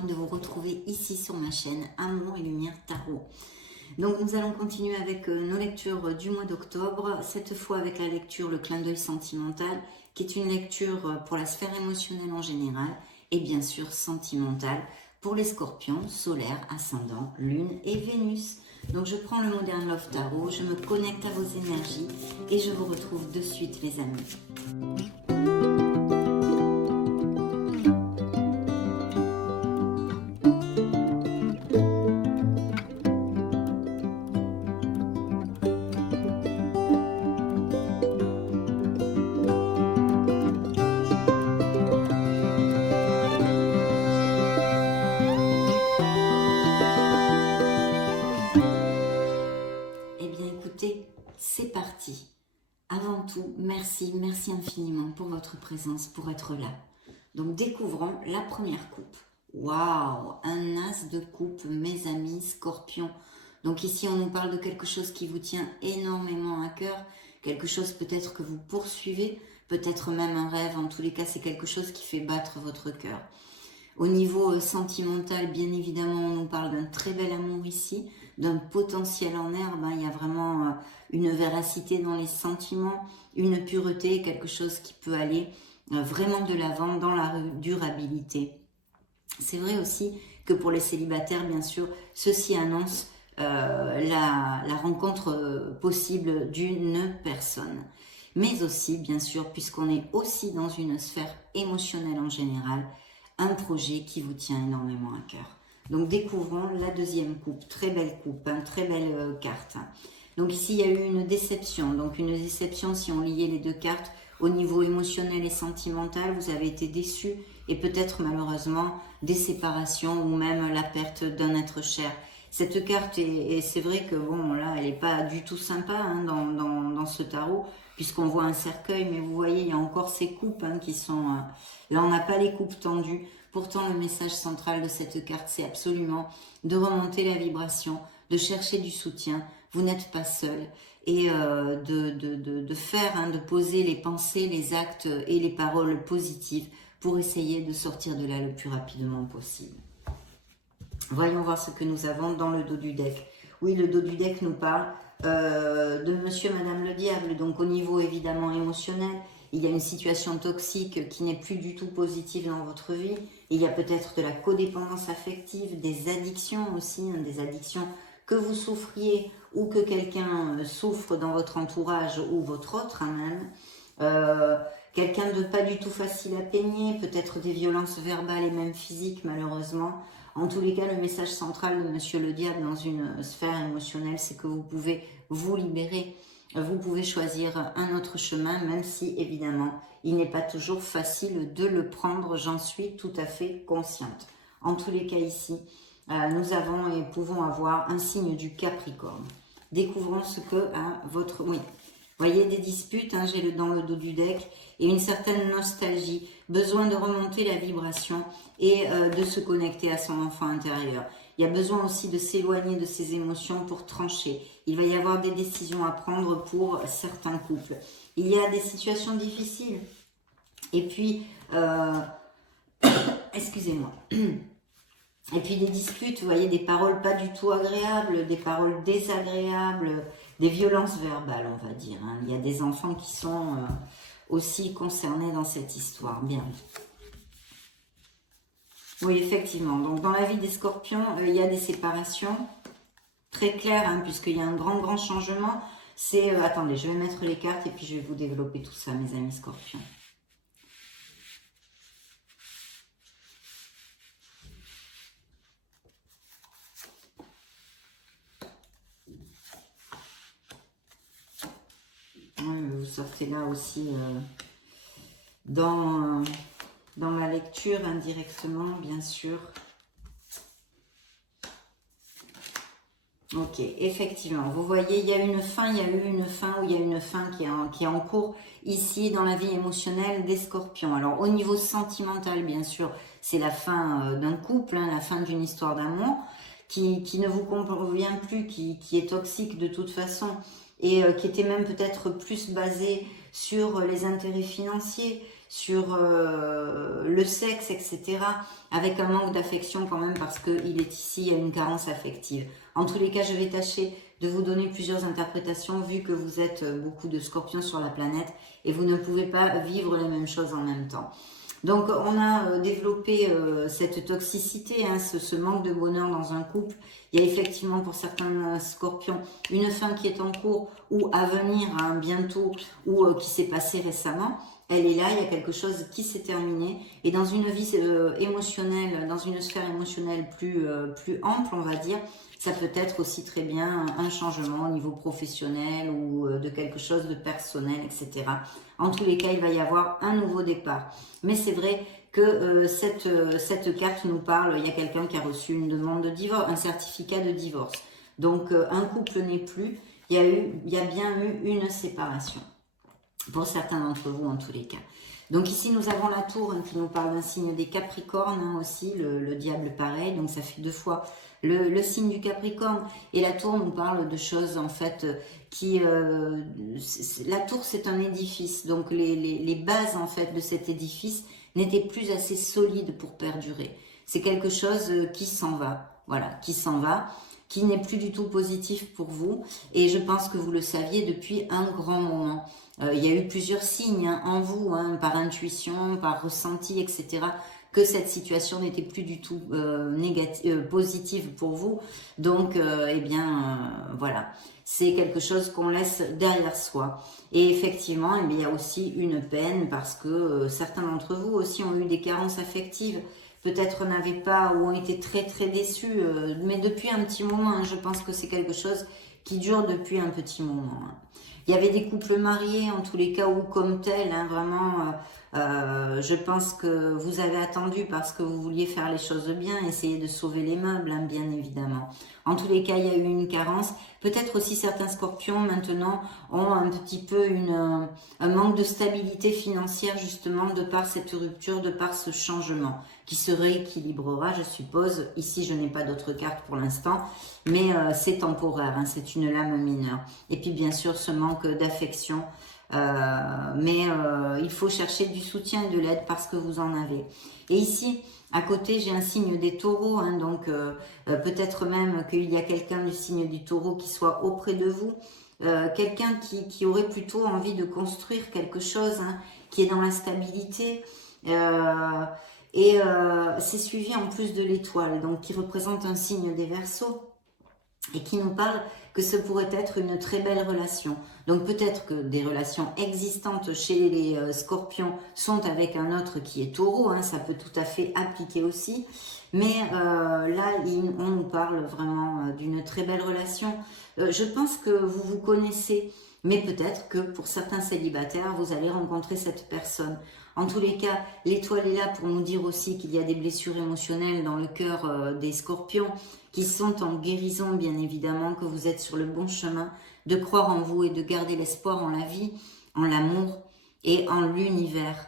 moi de vous retrouver ici sur ma chaîne Amour et Lumière Tarot. Donc nous allons continuer avec nos lectures du mois d'octobre, cette fois avec la lecture Le clin d'œil sentimental, qui est une lecture pour la sphère émotionnelle en général et bien sûr sentimentale pour les scorpions, solaire, ascendant, lune et Vénus. Donc je prends le Modern Love Tarot, je me connecte à vos énergies et je vous retrouve de suite les amis. C'est parti. Avant tout, merci infiniment pour votre présence, pour être là. Donc découvrons la première coupe. Waouh, un as de coupe, mes amis, scorpions. Donc ici, on nous parle de quelque chose qui vous tient énormément à cœur, quelque chose peut-être que vous poursuivez, peut-être même un rêve. En tous les cas, c'est quelque chose qui fait battre votre cœur. Au niveau sentimental, bien évidemment, on nous parle d'un très bel amour ici, d'un potentiel en herbe. Il y a vraiment une véracité dans les sentiments, une pureté, quelque chose qui peut aller vraiment de l'avant dans la durabilité. C'est vrai aussi que pour les célibataires, bien sûr, ceci annonce la rencontre possible d'une personne. Mais aussi, bien sûr, puisqu'on est aussi dans une sphère émotionnelle en général, un projet qui vous tient énormément à cœur. Donc découvrons la deuxième coupe, très belle coupe, très belle carte. Donc ici il y a eu une déception, donc une déception si on liait les deux cartes au niveau émotionnel et sentimental, vous avez été déçu et peut-être malheureusement des séparations ou même la perte d'un être cher. Cette carte, et c'est vrai que bon là elle n'est pas du tout sympa dans ce tarot, puisqu'on voit un cercueil, mais vous voyez il y a encore ces coupes qui sont... là on n'a pas les coupes tendues, pourtant le message central de cette carte c'est absolument de remonter la vibration, de chercher du soutien, vous n'êtes pas seul, et de faire, de poser les pensées, les actes et les paroles positives pour essayer de sortir de là le plus rapidement possible. Voyons voir ce que nous avons dans le dos du deck. Oui, le dos du deck nous parle de monsieur et madame le diable. Donc au niveau évidemment émotionnel, il y a une situation toxique qui n'est plus du tout positive dans votre vie. Il y a peut-être de la codépendance affective, des addictions aussi, des addictions que vous souffriez ou que quelqu'un souffre dans votre entourage ou votre autre même. Quelqu'un de pas du tout facile à peigner, peut-être des violences verbales et même physiques malheureusement. En tous les cas, le message central de Monsieur le Diable dans une sphère émotionnelle, c'est que vous pouvez vous libérer. Vous pouvez choisir un autre chemin, même si, évidemment, il n'est pas toujours facile de le prendre. J'en suis tout à fait consciente. En tous les cas, ici, nous avons et pouvons avoir un signe du Capricorne. Découvrons ce que votre... Oui, vous voyez des disputes, j'ai dans le dos du deck, et une certaine nostalgie, besoin de remonter la vibration et de se connecter à son enfant intérieur. Il y a besoin aussi de s'éloigner de ses émotions pour trancher. Il va y avoir des décisions à prendre pour certains couples. Il y a des situations difficiles. Et puis, excusez-moi. Et puis des disputes, vous voyez, des paroles pas du tout agréables, des paroles désagréables, des violences verbales, on va dire. Il y a des enfants qui sont aussi concernés dans cette histoire. Bien. Oui, effectivement. Donc, dans la vie des scorpions, il y a des séparations très claires, puisqu'il y a un grand changement. C'est... attendez, je vais mettre les cartes et puis je vais vous développer tout ça, mes amis scorpions. Vous sortez là aussi dans la lecture indirectement, bien sûr. Ok, effectivement, vous voyez, il y a une fin, il y a eu une fin, ou il y a une fin qui est en cours ici dans la vie émotionnelle des scorpions. Alors au niveau sentimental, bien sûr, c'est la fin d'un couple, la fin d'une histoire d'amour qui ne vous convient plus, qui est toxique de toute façon, et qui était même peut-être plus basée sur les intérêts financiers, sur le sexe, etc., avec un manque d'affection quand même, parce qu'il est ici, il y a une carence affective. En tous les cas, je vais tâcher de vous donner plusieurs interprétations, vu que vous êtes beaucoup de scorpions sur la planète, et vous ne pouvez pas vivre les mêmes choses en même temps. Donc, on a développé cette toxicité, hein, ce manque de bonheur dans un couple. Il y a effectivement pour certains scorpions une fin qui est en cours ou à venir, hein, bientôt, ou qui s'est passée récemment. Elle est là, il y a quelque chose qui s'est terminé. Et dans une vie émotionnelle, dans une sphère émotionnelle plus ample, on va dire, ça peut être aussi très bien un changement au niveau professionnel ou de quelque chose de personnel, etc. En tous les cas, il va y avoir un nouveau départ. Mais c'est vrai que cette carte nous parle, il y a quelqu'un qui a reçu une demande de divorce, un certificat de divorce. Donc, un couple n'est plus, il y a bien eu une séparation. Pour certains d'entre vous, en tous les cas. Donc ici, nous avons la tour, hein, qui nous parle d'un signe des Capricornes, hein, aussi, le diable pareil, donc ça fait 2 fois le signe du Capricorne. Et la tour nous parle de choses, en fait, la tour, c'est un édifice, donc les bases, en fait, de cet édifice n'étaient plus assez solides pour perdurer. C'est quelque chose qui s'en va, voilà, qui s'en va, qui n'est plus du tout positif pour vous. Et je pense que vous le saviez depuis un grand moment. Il y a eu plusieurs signes, hein, en vous, hein, par intuition, par ressenti, etc., que cette situation n'était plus du tout positive pour vous. Donc, voilà, c'est quelque chose qu'on laisse derrière soi. Et effectivement, il y a aussi une peine parce que certains d'entre vous aussi ont eu des carences affectives. Peut-être n'avaient pas ou ont été très très déçus, mais depuis un petit moment, hein, je pense que c'est quelque chose qui dure depuis un petit moment. Hein. Il y avait des couples mariés, en tous les cas, ou comme tel, hein, vraiment, je pense que vous avez attendu parce que vous vouliez faire les choses bien, essayer de sauver les meubles, hein, bien évidemment. En tous les cas, il y a eu une carence. Peut-être aussi certains scorpions, maintenant, ont un petit peu un manque de stabilité financière, justement, de par cette rupture, de par ce changement, qui se rééquilibrera, je suppose. Ici, je n'ai pas d'autres cartes pour l'instant, mais c'est temporaire, hein, c'est une lame mineure. Et puis, bien sûr, ce manque d'affection, mais il faut chercher du soutien et de l'aide parce que vous en avez. Et ici, à côté, j'ai un signe des taureaux, hein, donc peut-être même qu'il y a quelqu'un du signe du taureau qui soit auprès de vous, quelqu'un qui aurait plutôt envie de construire quelque chose, hein, qui est dans la stabilité, c'est suivi en plus de l'étoile, donc qui représente un signe des Verseaux, et qui nous parle que ce pourrait être une très belle relation. Donc peut-être que des relations existantes chez les scorpions sont avec un autre qui est taureau, hein, ça peut tout à fait appliquer aussi. Mais là, on nous parle vraiment d'une très belle relation. Je pense que vous vous connaissez, mais peut-être que pour certains célibataires, vous allez rencontrer cette personne. En tous les cas, l'étoile est là pour nous dire aussi qu'il y a des blessures émotionnelles dans le cœur des scorpions qui sont en guérison, bien évidemment, que vous êtes sur le bon chemin, de croire en vous et de garder l'espoir en la vie, en l'amour et en l'univers.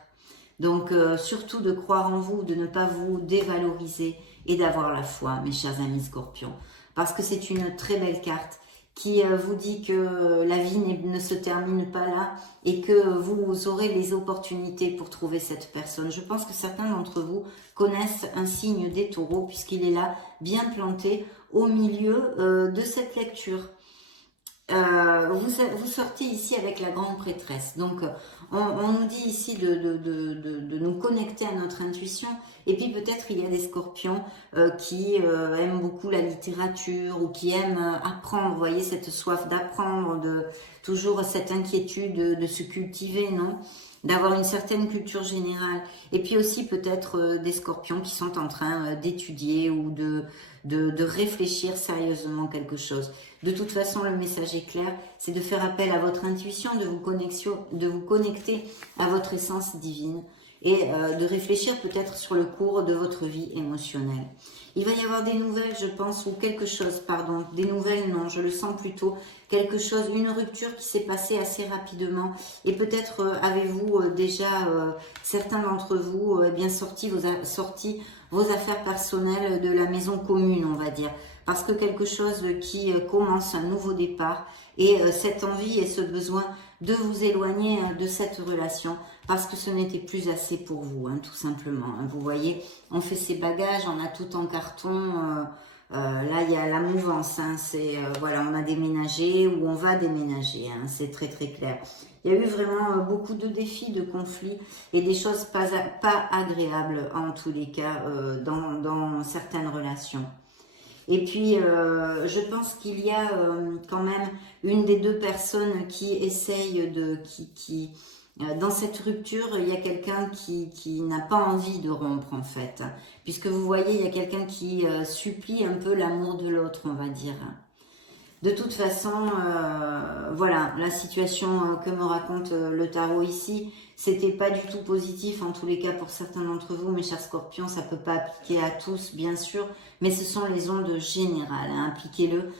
Donc, surtout de croire en vous, de ne pas vous dévaloriser et d'avoir la foi, mes chers amis scorpions. Parce que c'est une très belle carte qui vous dit que la vie ne se termine pas là et que vous aurez les opportunités pour trouver cette personne. Je pense que certains d'entre vous connaissent un signe des taureaux puisqu'il est là, bien planté au milieu de cette lecture. Vous sortez ici avec la grande prêtresse. Donc, on nous dit ici de nous connecter à notre intuition. Et puis, peut-être, il y a des scorpions qui aiment beaucoup la littérature ou qui aiment apprendre. Vous voyez, cette soif d'apprendre, toujours cette inquiétude de se cultiver, non ? D'avoir une certaine culture générale. Et puis aussi, peut-être, des scorpions qui sont en train d'étudier ou de réfléchir sérieusement quelque chose. De toute façon, le message est clair, c'est de faire appel à votre intuition, de vous connecter à votre essence divine et de réfléchir peut-être sur le cours de votre vie émotionnelle. Il va y avoir des nouvelles, je pense, ou quelque chose, pardon, des nouvelles, non, je le sens plutôt, quelque chose, une rupture qui s'est passée assez rapidement et peut-être avez-vous déjà, certains d'entre vous, bien sorti vos affaires personnelles de la maison commune, on va dire. Parce que quelque chose qui commence un nouveau départ et cette envie et ce besoin de vous éloigner de cette relation parce que ce n'était plus assez pour vous, hein, tout simplement. Hein. Vous voyez, on fait ses bagages, on a tout en carton. Là, il y a la mouvance. Hein, c'est voilà, on a déménagé ou on va déménager. Hein, c'est très très clair. Il y a eu vraiment beaucoup de défis, de conflits et des choses pas agréables en tous les cas dans certaines relations. Et puis, je pense qu'il y a quand même une des deux personnes qui essaye de... dans cette rupture, il y a quelqu'un qui n'a pas envie de rompre en fait. Puisque vous voyez, il y a quelqu'un qui supplie un peu l'amour de l'autre, on va dire. De toute façon, voilà, la situation que me raconte le tarot ici, c'était pas du tout positif, en tous les cas pour certains d'entre vous, mes chers scorpions, ça peut pas appliquer à tous, bien sûr, mais ce sont les ondes générales, hein, appliquez-le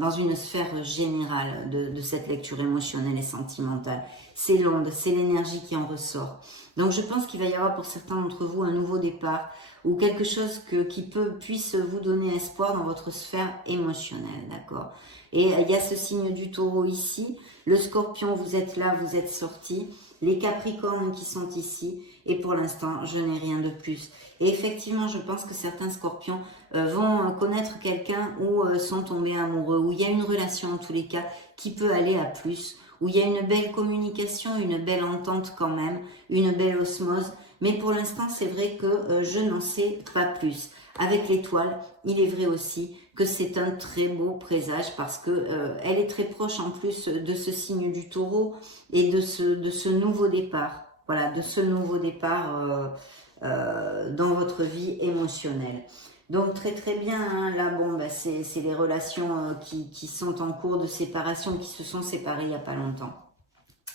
dans une sphère générale de cette lecture émotionnelle et sentimentale. C'est l'onde, c'est l'énergie qui en ressort. Donc je pense qu'il va y avoir pour certains d'entre vous un nouveau départ, ou quelque chose qui puisse vous donner espoir dans votre sphère émotionnelle, d'accord? Et il y a ce signe du taureau ici, le scorpion, vous êtes là, vous êtes sorti, les capricornes qui sont ici, et pour l'instant, je n'ai rien de plus. Et effectivement, je pense que certains scorpions vont connaître quelqu'un ou sont tombés amoureux, où il y a une relation en tous les cas qui peut aller à plus, où il y a une belle communication, une belle entente quand même, une belle osmose. Mais pour l'instant, c'est vrai que je n'en sais pas plus. Avec l'étoile, il est vrai aussi que c'est un très beau présage parce que elle est très proche en plus de ce signe du taureau et de ce nouveau départ. Voilà, de ce nouveau départ dans votre vie émotionnelle. Donc très très bien, hein, là bon, bah, c'est les relations qui sont en cours de séparation, qui se sont séparées il n'y a pas longtemps.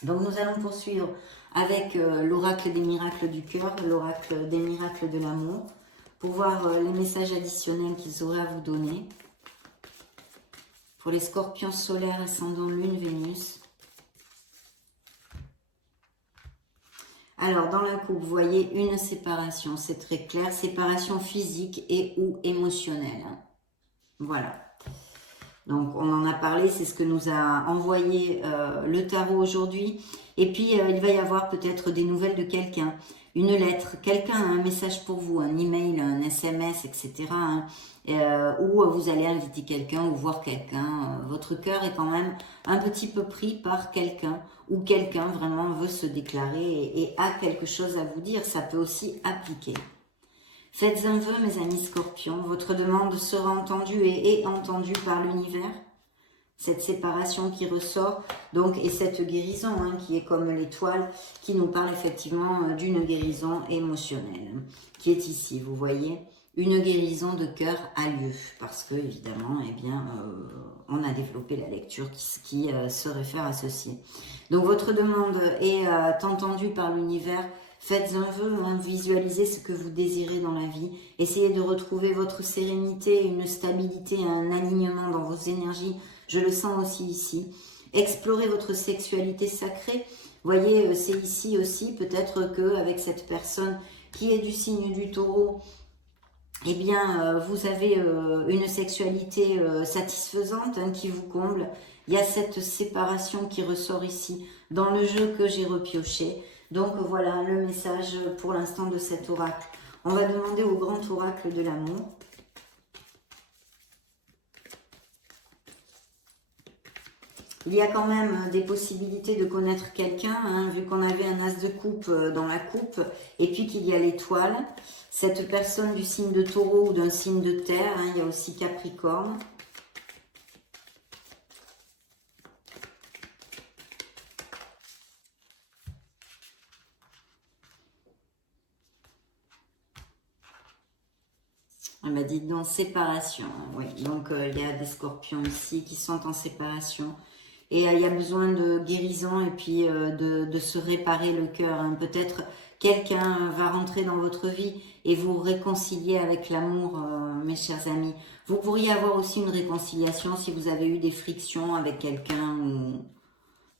Donc nous allons poursuivre avec l'oracle des miracles du cœur, l'oracle des miracles de l'amour, pour voir les messages additionnels qu'ils auraient à vous donner. Pour les scorpions solaires, ascendant lune, Vénus. Alors dans la coupe, vous voyez une séparation, c'est très clair, séparation physique et ou émotionnelle. Voilà. Donc, on en a parlé, c'est ce que nous a envoyé le tarot aujourd'hui. Et puis, il va y avoir peut-être des nouvelles de quelqu'un, une lettre, quelqu'un a un message pour vous, un email, un SMS, etc. Hein, ou vous allez inviter quelqu'un ou voir quelqu'un. Votre cœur est quand même un petit peu pris par quelqu'un ou quelqu'un vraiment veut se déclarer et a quelque chose à vous dire. Ça peut aussi appliquer. Faites un vœu, mes amis scorpions, votre demande sera entendue et est entendue par l'univers. Cette séparation qui ressort, donc, et cette guérison, hein, qui est comme l'étoile, qui nous parle effectivement d'une guérison émotionnelle, qui est ici, vous voyez, une guérison de cœur a lieu, parce que, évidemment, eh bien, on a développé la lecture qui se réfère à ceci. Donc, votre demande est entendue par l'univers. Faites un vœu, hein, visualisez ce que vous désirez dans la vie. Essayez de retrouver votre sérénité, une stabilité, un alignement dans vos énergies. Je le sens aussi ici. Explorez votre sexualité sacrée. Voyez, c'est ici aussi, peut-être qu'avec cette personne qui est du signe du taureau, eh bien, vous avez une sexualité satisfaisante, hein, qui vous comble. Il y a cette séparation qui ressort ici dans le jeu que j'ai repioché. Donc voilà le message pour l'instant de cet oracle. On va demander au grand oracle de l'amour. Il y a quand même des possibilités de connaître quelqu'un, hein, vu qu'on avait un as de coupe dans la coupe, et puis qu'il y a l'étoile. Cette personne du signe de taureau ou d'un signe de terre, hein, il y a aussi Capricorne. Elle m'a dit dans séparation. Oui, donc il y a des scorpions ici qui sont en séparation. Et il y a besoin de guérison et puis de se réparer le cœur. Hein. Peut-être quelqu'un va rentrer dans votre vie et vous réconcilier avec l'amour, mes chers amis. Vous pourriez avoir aussi une réconciliation si vous avez eu des frictions avec quelqu'un ou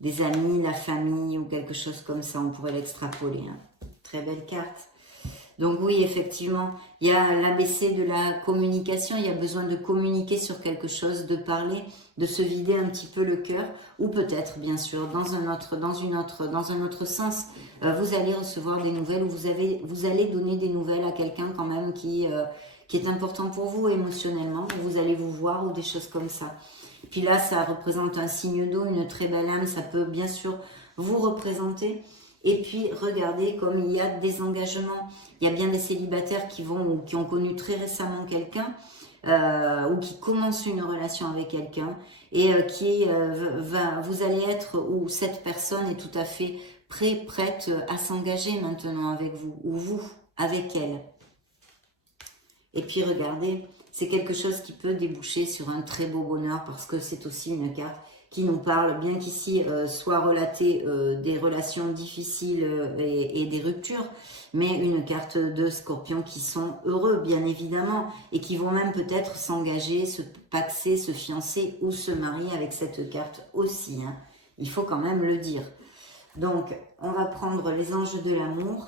des amis, la famille ou quelque chose comme ça. On pourrait l'extrapoler. Hein. Très belle carte. Donc oui, effectivement, il y a l'ABC de la communication, il y a besoin de communiquer sur quelque chose, de parler, de se vider un petit peu le cœur, ou peut-être, bien sûr, dans un autre sens, vous allez recevoir des nouvelles, ou vous allez donner des nouvelles à quelqu'un quand même qui est important pour vous émotionnellement, ou vous allez vous voir, ou des choses comme ça. Puis là, ça représente un signe d'eau, une très belle âme, ça peut bien sûr vous représenter. Et puis, regardez comme il y a des engagements. Il y a bien des célibataires qui ont connu très récemment quelqu'un ou qui commencent une relation avec quelqu'un et vous allez être, ou cette personne est tout à fait prête à s'engager maintenant avec vous, ou vous, avec elle. Et puis, regardez, c'est quelque chose qui peut déboucher sur un très beau bonheur parce que c'est aussi une carte qui nous parle, bien qu'ici soit relaté des relations difficiles et des ruptures, mais une carte de Scorpion qui sont heureux, bien évidemment, et qui vont même peut-être s'engager, se paxer, se fiancer ou se marier avec cette carte aussi. Hein. Il faut quand même le dire. Donc, on va prendre les anges de l'amour.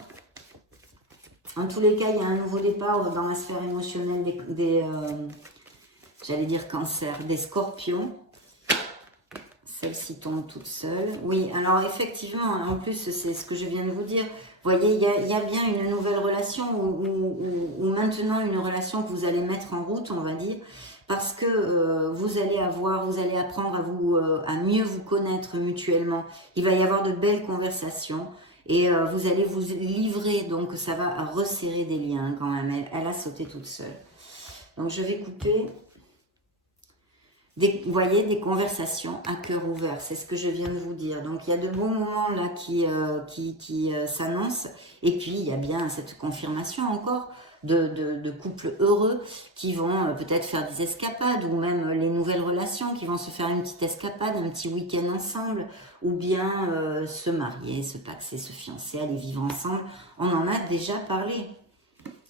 En tous les cas, il y a un nouveau départ dans la sphère émotionnelle j'allais dire cancer, des Scorpions. Celle-ci tombe toute seule. Oui, alors effectivement, en plus, c'est ce que je viens de vous dire. Vous voyez, il y a bien une nouvelle relation ou maintenant une relation que vous allez mettre en route, on va dire, parce que vous allez apprendre à mieux vous connaître mutuellement. Il va y avoir de belles conversations et vous allez vous livrer, donc ça va resserrer des liens quand même. Elle a sauté toute seule. Donc je vais couper. Vous voyez, des conversations à cœur ouvert, c'est ce que je viens de vous dire. Donc, il y a de bons moments là qui s'annoncent. Et puis, il y a bien cette confirmation encore de couples heureux qui vont peut-être faire des escapades ou même les nouvelles relations qui vont se faire une petite escapade, un petit week-end ensemble ou bien se marier, se paxer, se fiancer, aller vivre ensemble. On en a déjà parlé.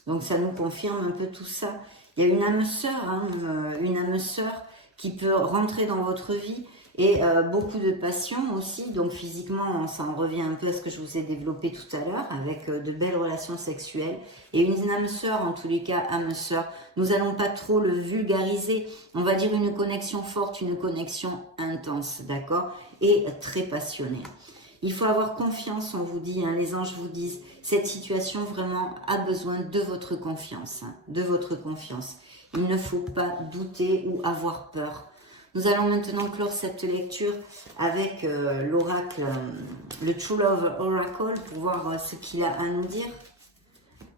Donc, ça nous confirme un peu tout ça. Il y a une âme sœur, une âme sœur qui peut rentrer dans votre vie et beaucoup de passion aussi. Donc physiquement, ça en revient un peu à ce que je vous ai développé tout à l'heure avec de belles relations sexuelles. Et une âme sœur, en tous les cas, âme sœur, nous n'allons pas trop le vulgariser. On va dire une connexion forte, une connexion intense, d'accord? Et très passionnée. Il faut avoir confiance, on vous dit, les anges vous disent, cette situation vraiment a besoin de votre confiance, de votre confiance. Il ne faut pas douter ou avoir peur. Nous allons maintenant clore cette lecture avec l'oracle, le True Love Oracle, pour voir ce qu'il a à nous dire.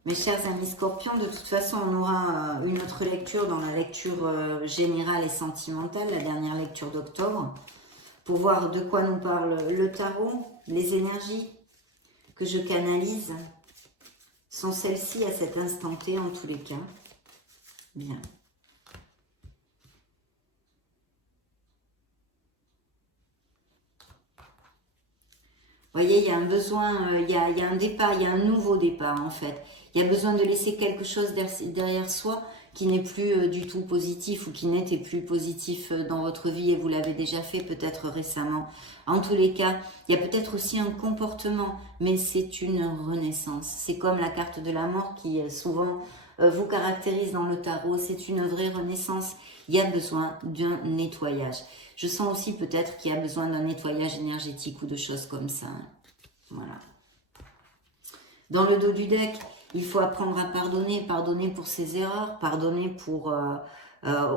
Mes chers amis Scorpions, de toute façon, on aura une autre lecture dans la lecture générale et sentimentale, la dernière lecture d'octobre, pour voir de quoi nous parle le tarot, les énergies que je canalise sont celles-ci à cet instant T en tous les cas. Bien. Vous voyez, il y a un besoin, il y a un départ, il y a un nouveau départ en fait. Il y a besoin de laisser quelque chose derrière soi qui n'est plus du tout positif ou qui n'était plus positif dans votre vie et vous l'avez déjà fait peut-être récemment. En tous les cas, il y a peut-être aussi un comportement, mais c'est une renaissance. C'est comme la carte de la mort qui souvent vous caractérise dans le tarot. C'est une vraie renaissance. Il y a besoin d'un nettoyage. Je sens aussi peut-être qu'il y a besoin d'un nettoyage énergétique ou de choses comme ça. Voilà. Dans le dos du deck, il faut apprendre à pardonner. Pardonner pour ses erreurs, pardonner pour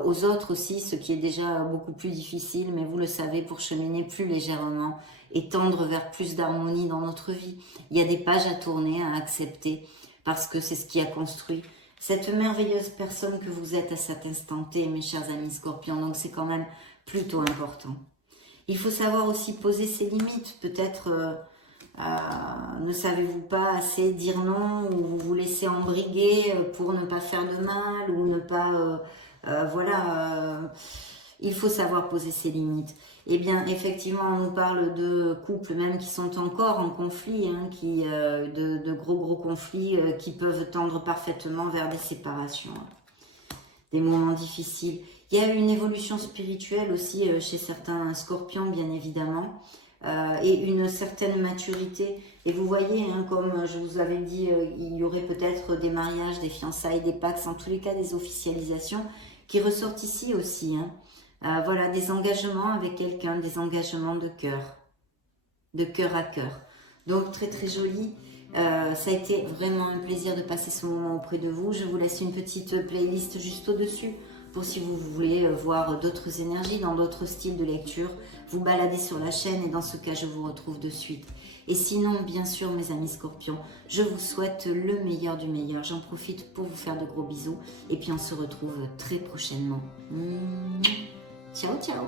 aux autres aussi, ce qui est déjà beaucoup plus difficile, mais vous le savez, pour cheminer plus légèrement et tendre vers plus d'harmonie dans notre vie. Il y a des pages à tourner, à accepter, parce que c'est ce qui a construit cette merveilleuse personne que vous êtes à cet instant T, mes chers amis Scorpions. Donc c'est quand même plutôt important. Il faut savoir aussi poser ses limites. Peut-être ne savez-vous pas assez dire non ou vous vous laissez embriguer pour ne pas faire de mal ou ne pas... il faut savoir poser ses limites. Eh bien, effectivement, on nous parle de couples même qui sont encore en conflit, de gros conflits qui peuvent tendre parfaitement vers des séparations, des moments difficiles. Il y a une évolution spirituelle aussi chez certains Scorpions, bien évidemment. et une certaine maturité. Et vous voyez, hein, comme je vous avais dit, il y aurait peut-être des mariages, des fiançailles, des pactes, en tous les cas des officialisations qui ressortent ici aussi. Hein. Voilà, des engagements avec quelqu'un, des engagements de cœur à cœur. Donc très très joli. Ça a été vraiment un plaisir de passer ce moment auprès de vous. Je vous laisse une petite playlist juste au-dessus pour si vous voulez voir d'autres énergies dans d'autres styles de lecture. Vous baladez sur la chaîne et dans ce cas, je vous retrouve de suite. Et sinon, bien sûr, mes amis scorpions, je vous souhaite le meilleur du meilleur. J'en profite pour vous faire de gros bisous. Et puis on se retrouve très prochainement. Ciao, ciao.